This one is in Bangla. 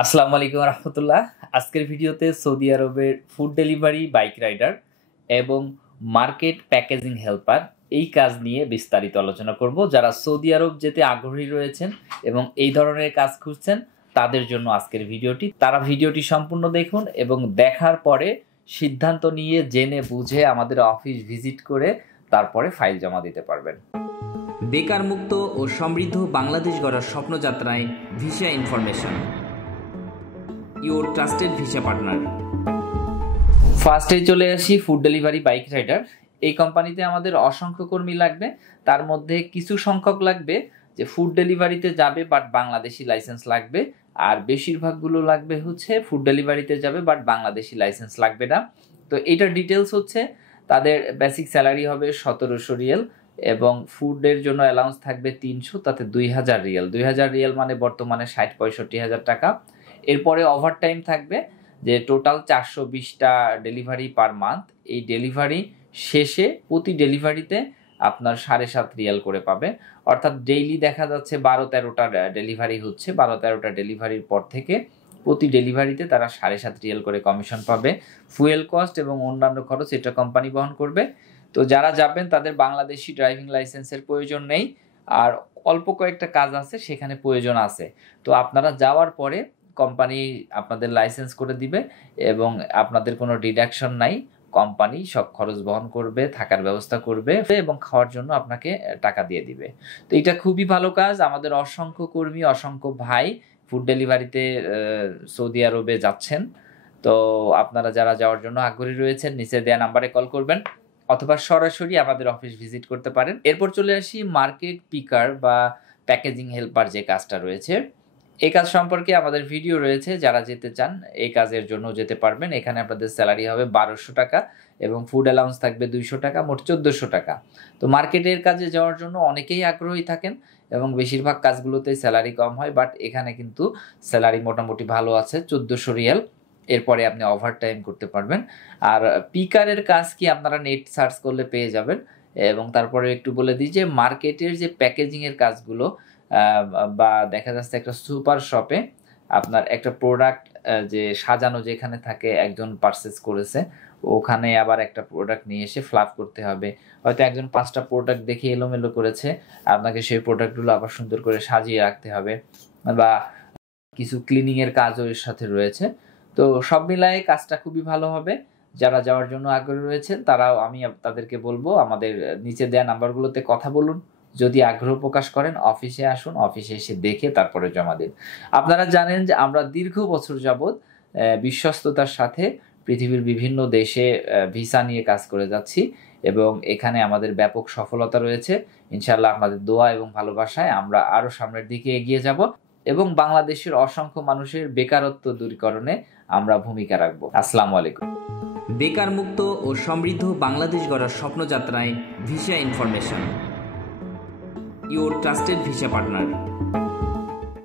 আসসালামু আলাইকুম রহমতুল্লাহ। আজকের ভিডিওতে সৌদি আরবের ফুড ডেলিভারি বাইক রাইডার এবং মার্কেট প্যাকেজিং হেল্পার এই কাজ নিয়ে বিস্তারিত আলোচনা করব। যারা সৌদি আরব যেতে আগ্রহী রয়েছেন এবং এই ধরনের কাজ খুঁজছেন তাদের জন্য আজকের ভিডিওটি। তারা ভিডিওটি সম্পূর্ণ দেখুন এবং দেখার পরে সিদ্ধান্ত নিয়ে জেনে বুঝে আমাদের অফিস ভিজিট করে তারপরে ফাইল জমা দিতে পারবেন। বেকার মুক্ত ও সমৃদ্ধ বাংলাদেশ গড়ার স্বপ্নযাত্রায় visa information, your trusted visa partner. ফার্স্টে চলে আসি ফুড ডেলিভারি বাইক রাইডার। এই কোম্পানিতে আমাদের অসংখ্য কর্মী লাগবে। তার মধ্যে কিছু সংখ্যক লাগবে যে ফুড ডেলিভারিতে যাবে বাট বাংলাদেশি লাইসেন্স লাগবে, আর বেশিরভাগগুলো লাগবে হচ্ছে ফুড ডেলিভারিতে যাবে বাট বাংলাদেশি লাইসেন্স লাগবে না। তো এটার ডিটেলস হচ্ছে তাদের বেসিক স্যালারি হবে 1700 রিয়াল এবং ফুডের জন্য অ্যালাউন্স থাকবে 300, তাতে 2000 রিয়াল। 2000 রিয়াল মানে বর্তমানে 60-65 হাজার টাকা। এরপরে ওভারটাইম থাকবে যে টোটাল 420টা ডেলিভারি পার মান্থ। এই ডেলিভারি শেষে প্রতি ডেলিভারিতে আপনার 7.5 রিয়াল করে পাবে, অর্থাৎ ডেইলি দেখা যাচ্ছে 12-13টা ডেলিভারি হচ্ছে। 12-13টা ডেলিভারির পর থেকে প্রতি ডেলিভারিতে তারা 7.5 রিয়াল করে কমিশন পাবে। ফুয়েল কস্ট এবং অন্যান্য খরচ এটা কোম্পানি বহন করবে। তো যারা যাবেন তাদের বাংলাদেশি ড্রাইভিং লাইসেন্সের প্রয়োজন নেই, আর অল্প কয়েকটা কাজ আছে সেখানে প্রয়োজন আছে। তো আপনারা যাওয়ার পরে কোম্পানি আপনাদের লাইসেন্স করে দিবে এবং আপনাদের কোনো ডিডাকশন নাই। কোম্পানি সব খরচ বহন করবে, থাকার ব্যবস্থা করবে এবং খাওয়ার জন্য আপনাকে টাকা দিয়ে দিবে। তো এটা খুবই ভালো কাজ। আমাদের অসংখ্য কর্মী, অসংখ্য ভাই ফুড ডেলিভারিতে সৌদি আরবে যাচ্ছেন। তো আপনারা যারা যাওয়ার জন্য আগ্রহী রয়েছেন নিচে দেওয়া নাম্বারে কল করবেন অথবা সরাসরি আমাদের অফিস ভিজিট করতে পারেন। এরপর চলে আসি মার্কেট পিকার বা প্যাকেজিং হেল্পার যে কাজটা রয়েছে। এই কাজ সম্পর্কে আমাদের ভিডিও রয়েছে, যারা যেতে চান এই কাজের জন্য যেতে পারবেন। এখানে আপনাদের স্যালারি হবে 1200 টাকা এবং ফুড অ্যালাউন্স থাকবে 200 টাকা, মোট 1400 টাকা। তো মার্কেটের কাজে যাওয়ার জন্য অনেকেই আগ্রহী থাকেন এবং বেশিরভাগ কাজগুলোতে স্যালারি কম হয়, বাট এখানে কিন্তু স্যালারি মোটামুটি ভালো আছে, 1400 রিয়াল। এরপরে আপনি ওভারটাইম করতে পারবেন। আর পিকারের কাজ কি আপনারা নেট সার্চ করলে পেয়ে যাবেন। এবং তারপরে একটু বলে দিই যে মার্কেটের যে প্যাকেজিংয়ের কাজগুলো বা দেখা যাচ্ছে একটা সুপার শপে আপনার একটা প্রোডাক্ট যে সাজানো যেখানে থাকে, একজন পারচেস করেছে, ওখানে আবার একটা প্রোডাক্ট নিয়ে এসে ফ্লাপ করতে হবে। হয়তো একজন 5টা প্রোডাক্ট দেখে এলোমেলো করেছে, আপনাকে সেই প্রোডাক্টগুলো আবার সুন্দর করে সাজিয়ে রাখতে হবে, বা কিছু ক্লিনিংয়ের কাজও এর সাথে রয়েছে। তো সব মিলায়ে কাজটা খুবই ভালো হবে। যারা যাওয়ার জন্য আগ্রহী রয়েছেন তারাও, আমি তাদেরকে বলবো আমাদের নিচে দেওয়া নাম্বারগুলোতে কথা বলুন। যদি আগ্রহ প্রকাশ করেন অফিসে আসুন, অফিসে এসে দেখে তারপরে জমা দিন। আপনারা জানেন যে আমরা দীর্ঘ বছর যাবৎ বিশ্বস্ততার সাথে পৃথিবীর বিভিন্ন দেশে ভিসা নিয়ে কাজ করে যাচ্ছি এবং এখানে আমাদের ব্যাপক সফলতা রয়েছে। ইনশাআল্লাহ আপনাদের দোয়া এবং ভালোবাসায় আমরা আরও সামনের দিকে এগিয়ে যাব এবং বাংলাদেশের অসংখ্য মানুষের বেকারত্ব দূরীকরণে আমরা ভূমিকা রাখব। আসসালামু আলাইকুম। বেকার মুক্ত ও সমৃদ্ধ বাংলাদেশ গড়ার স্বপ্নযাত্রায় visa information, your trusted visa partner.